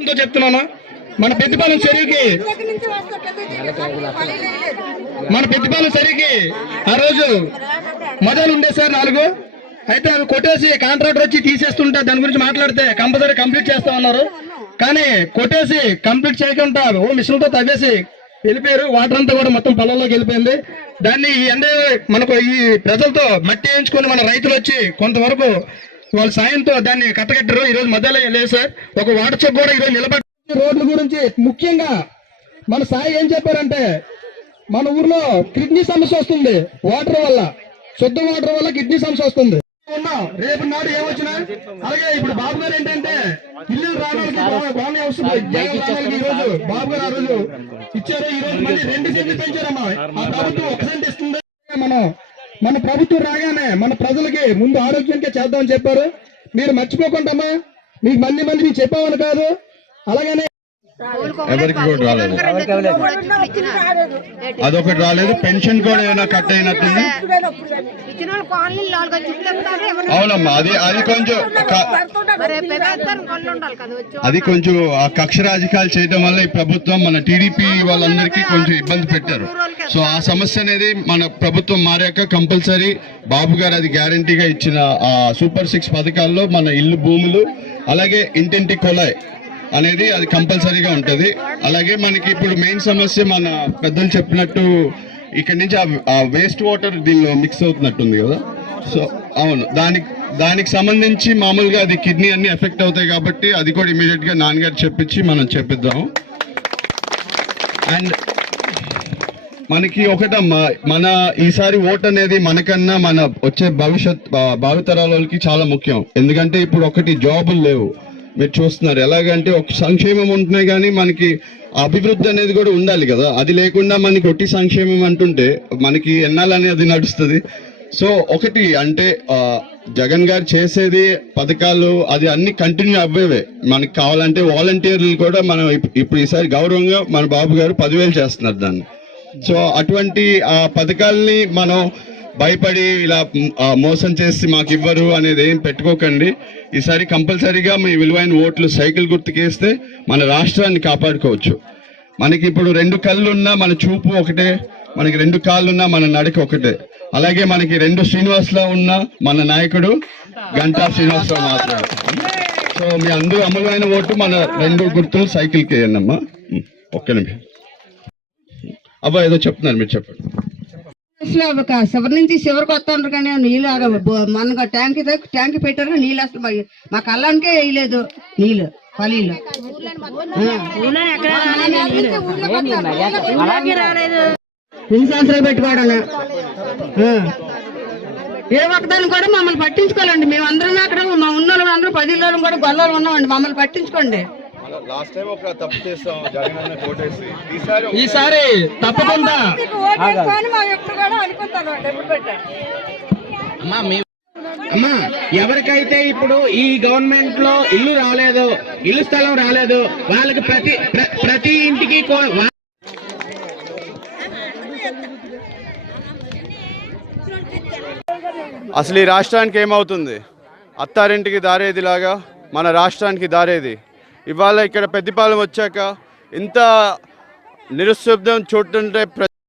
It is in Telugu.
ఇంకో చెప్తున్నాను? మన పెద్దపాలెం చెరువుకి మన పెద్దపాలెం చెరువుకి ఆ రోజు మొదలు ఉండే సార్ నాలుగు. అయితే అవి కొట్టేసి కాంట్రాక్టర్ వచ్చి తీసేస్తుంటే దాని గురించి మాట్లాడితే కంపల్సరీ కంప్లీట్ చేస్తా ఉన్నారు కానీ కొట్టేసి కంప్లీట్ చేయకుండా ఓ మిషన్తో తవ్వేసి వెళ్ళిపోయారు. వాటర్ అంతా కూడా మొత్తం పొలంలోకి వెళ్ళిపోయింది. దాన్ని ఈ మనకు ఈ ప్రజలతో మట్టి వేయించుకొని మన రైతులు వచ్చి కొంతవరకు వాళ్ళ సాయంతో దాన్ని కట్టకట్టారు ఈ రోజు మధ్యలో లేదు సార్. ఒక వాటర్ చెక్ కూడా ఈ రోజు నిలబడి రోడ్ల గురించి ముఖ్యంగా మన సాయి ఏం చెప్పారంటే మన ఊర్లో కిడ్నీ సమస్య వస్తుంది వాటర్ వల్ల. శుద్ధ వాటర్ వల్ల కిడ్నీ సమస్య వస్తుంది. ఉన్నాం. రేపు నాడు ఏమొచ్చినా అలాగే ఇప్పుడు బాబు గారు ఏంటంటే ఇల్లు రావడానికి బాగానే వస్తుంది జగన్ రావడానికి ఈ రోజు బాబు గారు ఆ రోజు ఇచ్చారు. ఈ రోజు మళ్ళీ రెండు సెంట్లు పెంచారమ్మా ఆ ప్రభుత్వం ఒక సెంట్ ఇస్తుంది. మనం మన ప్రభుత్వం రాగానే మన ప్రజలకి ముందు ఆరోగ్యానికే చేద్దామని చెప్పారు. మీరు మర్చిపోకుండా అమ్మా మీకు మంది మంది మీకు చెప్పామని కాదు. అలాగనే ఎవరికి కూడా రాలేదు. అదొకటి రాలేదు. పెన్షన్ కూడా ఏమైనా కట్ అయినట్టుంది? అవునమ్మా అది అది కొంచెం అది కొంచెం ఆ కక్ష రాజకీయాలు చేయడం వల్ల ఈ ప్రభుత్వం మన టీడీపీ వాళ్ళందరికీ కొంచెం ఇబ్బంది పెట్టారు. సో ఆ సమస్య అనేది మన ప్రభుత్వం మారాక కంపల్సరీ. బాబు గారు అది గ్యారంటీగా ఇచ్చిన ఆ సూపర్ సిక్స్ పథకాల్లో మన ఇల్లు భూములు అలాగే ఇంటింటి కొలాయి అనేది అది కంపల్సరీగా ఉంటుంది. అలాగే మనకి ఇప్పుడు మెయిన్ సమస్య మన పెద్దలు చెప్పినట్టు ఇక్కడ నుంచి ఆ- వేస్ట్ వాటర్ దీనిలో మిక్స్ అవుతున్నట్టుంది కదా. సో అవును. దానికి దానికి సంబంధించి మామూలుగా అది కిడ్నీ అన్ని ఎఫెక్ట్ అవుతాయి కాబట్టి అది కూడా ఇమీడియట్గా నాన్నగారు చెప్పించి మనం చెప్పిద్దాం అండ్ మనకి ఒకటమ్మా మన ఈసారి ఓట్ అనేది మనకన్నా మన వచ్చే భవిష్యత్ భా- భావితరాల వాళ్ళకి చాలా ముఖ్యం. ఎందుకంటే ఇప్పుడు ఒకటి జాబులు లేవు. మీరు చూస్తున్నారు. ఎలాగంటే ఒక సంక్షేమం ఉంటున్నాయి కానీ మనకి అభివృద్ధి అనేది కూడా ఉండాలి కదా. అది లేకుండా మనకి ఒట్టి సంక్షేమం అంటుంటే మనకి ఎన్నాలని అది నడుస్తుంది. సో ఒకటి అంటే జగన్ గారు చేసేది పథకాలు అది అన్ని కంటిన్యూ అవ్వేవే. మనకి కావాలంటే వాలంటీర్లు కూడా మనం ఇప్పుడు ఈసారి గౌరవంగా మన బాబు గారు పదివేలు చేస్తున్నారు దాన్ని. సో అటువంటి ఆ పథకాల్ని మనం భయపడి ఇలా మోసం చేసి మాకు ఇవ్వరు అనేది ఏం పెట్టుకోకండి. ఈసారి కంపల్సరీగా మీ విలువైన ఓట్లు సైకిల్ గుర్తుకేస్తే మన రాష్ట్రాన్ని కాపాడుకోవచ్చు. మనకి ఇప్పుడు రెండు కళ్ళు ఉన్నా మన చూపు ఒకటే మనకి రెండు కాళ్ళు ఉన్నా మన నడక ఒకటే. అలాగే మనకి రెండు శ్రీనివాస్లో ఉన్న మన నాయకుడు గంటా శ్రీనివాసరావు మాత్రమే. సో మీ అందరూ అమలైన ఓటు మన రెండు గుర్తులు సైకిల్కి వేయండి అమ్మా ఒక్క నిమిషం. అబ్బాయి ఏదో చెప్తున్నారు మీరు చెప్పండి. అసలు ఒక శివరి నుంచి శివరికి ఉండరు కానీ నీళ్ళు మన ట్యాంక్ ట్యాంక్ పెట్టారు నీళ్ళు అసలు మా- కళ్ళానికే వేయలేదు నీళ్ళు పలీలు ఎన్ని సంవత్సరాలు పెట్టుకోవడం ఏ ఒక్కదాన్ని కూడా మమ్మల్ని పట్టించుకోవాలండి. మేము అందరం అక్కడ మా ఉన్న అందరూ పదిలో కూడా గొల్లలు ఉన్నామండి మమ్మల్ని పట్టించుకోండి. లాస్ట్ టైం ఒక తప్పు జగన్ కోటేసి. ఈసారి ఈసారి తప్పకుండా. అమ్మా ఎవరికైతే ఇప్పుడు ఈ గవర్నమెంట్లో ఇల్లు రాలేదు ఇల్లు స్థలం రాలేదు వాళ్ళకి ప్రతి ప్ర- ప్రతి ఇంటికి అసలు ఈ రాష్ట్రానికి ఏమవుతుంది? అత్తారింటికి దారేదిలాగా మన రాష్ట్రానికి దారేది. ఇవాళ ఇక్కడ పెద్దపాలెం వచ్చాక ఇంత నిరుశబ్దం చూస్తుంటే ప్ర